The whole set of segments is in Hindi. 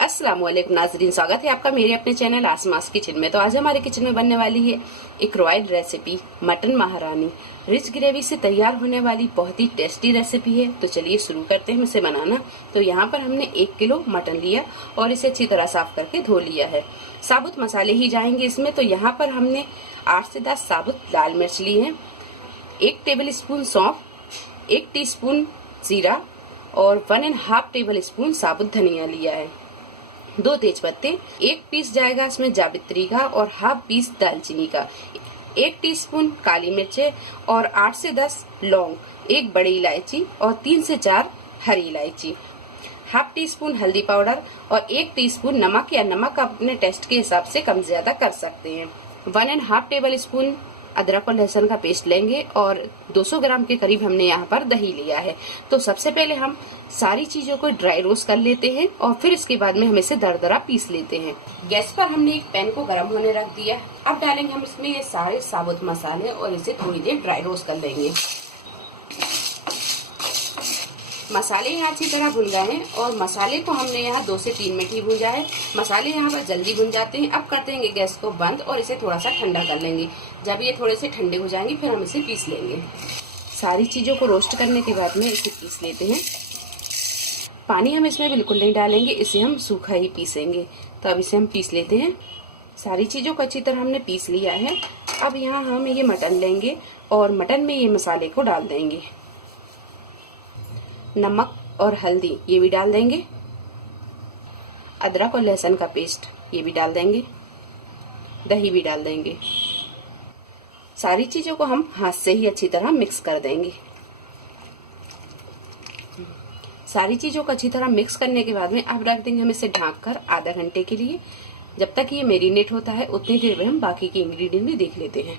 अस्सलाम वालेकुम नाजरीन, स्वागत है आपका मेरे अपने चैनल आसमास किचन में। तो आज हमारे किचन में बनने वाली है एक रॉयल रेसिपी मटन महारानी। रिच ग्रेवी से तैयार होने वाली बहुत ही टेस्टी रेसिपी है। तो चलिए शुरू करते हैं इसे बनाना। तो यहाँ पर हमने 1 किलो मटन लिया और इसे अच्छी तरह साफ करके धो लिया है। साबुत मसाले ही जाएंगे इसमें। तो यहाँ पर हमने 8 से 10 साबुत लाल मिर्च ली है, 1 टेबल स्पून सौंफ, 1 टीस्पून जीरा और 1.5 टेबल स्पून साबुत धनिया लिया है, 2 तेजपत्ते, 1 पीस जाएगा इसमें जावित्री का और हाफ पीस दालचीनी का, 1 टीस्पून काली मिर्चें और 8 से 10 लौंग, 1 बड़ी इलायची और 3 से 4 हरी इलायची, हाफ टी स्पून हल्दी पाउडर और 1 टीस्पून नमक, या नमक अपने टेस्ट के हिसाब से कम ज्यादा कर सकते हैं। 1.5 टेबल स्पून अदरक और लहसुन का पेस्ट लेंगे और 200 ग्राम के करीब हमने यहाँ पर दही लिया है। तो सबसे पहले हम सारी चीजों को ड्राई रोस्ट कर लेते हैं और फिर इसके बाद में हम इसे दरदरा पीस लेते हैं। गैस पर हमने एक पैन को गर्म होने रख दिया। अब डालेंगे हम इसमें ये सारे साबुत मसाले और इसे थोड़ी देर ड्राई रोस्ट कर लेंगे। मसाले यहाँ अच्छी तरह भुन गए हैं और मसाले को हमने यहाँ 2 से 3 मिनट ही भूंजा है। मसाले यहाँ पर जल्दी भुन जाते हैं। अब कर देंगे गैस को बंद और इसे थोड़ा सा ठंडा कर लेंगे। जब ये थोड़े से ठंडे हो जाएंगे फिर हम इसे पीस लेंगे। सारी चीजों को रोस्ट करने के बाद में इसे पीस लेते हैं। पानी हम इसमें बिल्कुल नहीं डालेंगे, इसे हम सूखा ही पीसेंगे। तो अब इसे हम पीस लेते हैं। सारी चीजों को अच्छी तरह हमने पीस लिया है। अब यहाँ हम ये मटन लेंगे और मटन में ये मसाले को डाल देंगे। नमक और हल्दी ये भी डाल देंगे, अदरक और लहसुन का पेस्ट ये भी डाल देंगे, दही भी डाल देंगे। सारी चीजों को हम हाथ से ही अच्छी तरह मिक्स कर देंगे। सारी चीजों को अच्छी तरह मिक्स करने के बाद में अब रख देंगे हम इसे ढककर आधा घंटे के लिए। जब तक ये मैरिनेट होता है उतनी देर में हम बाकी के इंग्रेडिएंट भी देख लेते हैं।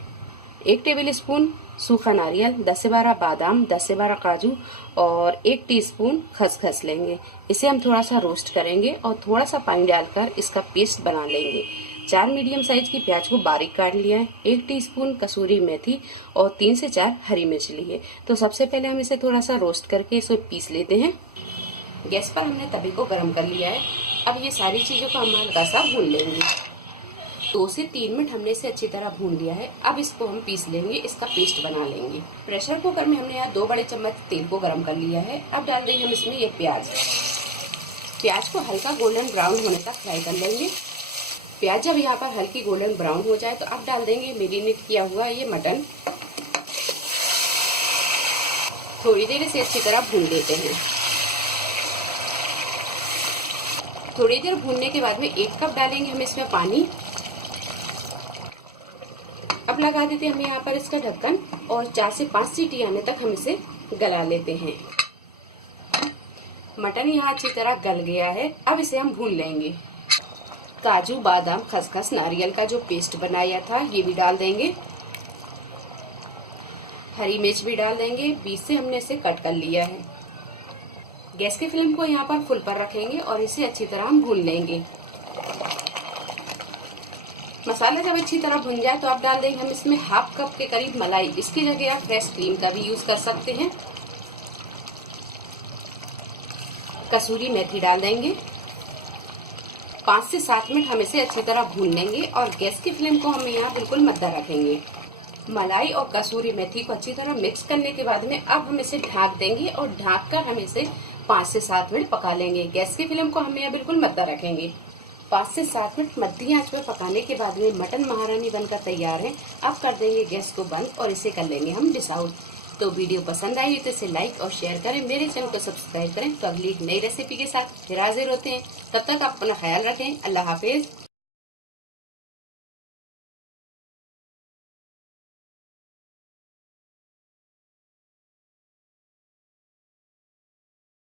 1 टेबल स्पून सूखा नारियल, 10 से 12 बादाम, 10 से 12 काजू और 1 टीस्पून खसखस लेंगे। इसे हम थोड़ा सा रोस्ट करेंगे और थोड़ा सा पानी डालकर इसका पेस्ट बना लेंगे। 4 मीडियम साइज की प्याज को बारीक काट लिया है, 1 टीस्पून कसूरी मेथी और 3 से 4 हरी मिर्च ली है। तो सबसे पहले हम इसे थोड़ा सा रोस्ट करके इसे पीस लेते हैं। गैस पर हमने तवे को गर्म कर लिया है। अब ये सारी चीजों को हम हल्का सा भून लेंगे। 2 से 3 मिनट हमने इसे अच्छी तरह भून लिया है। अब इसको हम पीस लेंगे, इसका पेस्ट बना लेंगे। प्रेशर कुकर में हमने यहाँ 2 बड़े चम्मच तेल को गर्म कर लिया है। अब डाल देंगे हम इसमें ये प्याज को हल्का गोल्डन ब्राउन होने तक फ्राई कर लेंगे। प्याज जब यहाँ पर हल्की गोल्डन ब्राउन हो जाए तो अब डाल देंगे मैरिनेट किया हुआ ये मटन। थोड़ी देर इसे अच्छी तरह भून लेते हैं। थोड़ी देर भूनने के बाद में 1 कप डालेंगे हम इसमें पानी। अब लगा देते हैं हम यहाँ पर इसका ढक्कन और 4 से 5 सीटी आने तक हम इसे गला लेते हैं। मटन यहाँ अच्छी तरह गल गया है। अब इसे हम भून लेंगे। काजू, बादाम, खसखस, नारियल का जो पेस्ट बनाया था ये भी डाल देंगे। हरी मिर्च भी डाल देंगे, बीच से हमने इसे कट कर लिया है। गैस की फ्लेम को यहाँ पर फुल पर रखेंगे और इसे अच्छी तरह हम भून लेंगे। मसाला जब अच्छी तरह भुन जाए तो अब डाल देंगे हम इसमें हाफ कप के करीब मलाई। इसकी जगह आप फ्रेश क्रीम का भी यूज कर सकते हैं। कसूरी मेथी डाल देंगे। 5 से 7 मिनट हम इसे अच्छी तरह भून लेंगे और गैस की फ्लेम को हम यहाँ बिल्कुल मद्दा रखेंगे। मलाई और कसूरी मेथी को अच्छी तरह मिक्स करने के बाद में अब हम इसे ढक देंगे और ढक कर हम इसे 5 से 7 मिनट पका लेंगे। गैस की फ्लेम को हम यहाँ बिल्कुल मद्दा रखेंगे। 5 से 7 मिनट मध्य आंच पर पकाने के बाद में मटन महारानी बनकर तैयार है। अब कर देंगे गैस को बंद और इसे कर लेंगे हम डिश आउट। तो वीडियो पसंद आई तो इसे लाइक और शेयर करें, मेरे चैनल को सब्सक्राइब करें। तो अगली एक नई रेसिपी के साथ फिर हाजिर होते हैं। तब तक आप अपना ख्याल रखें। अल्लाह हाफिज।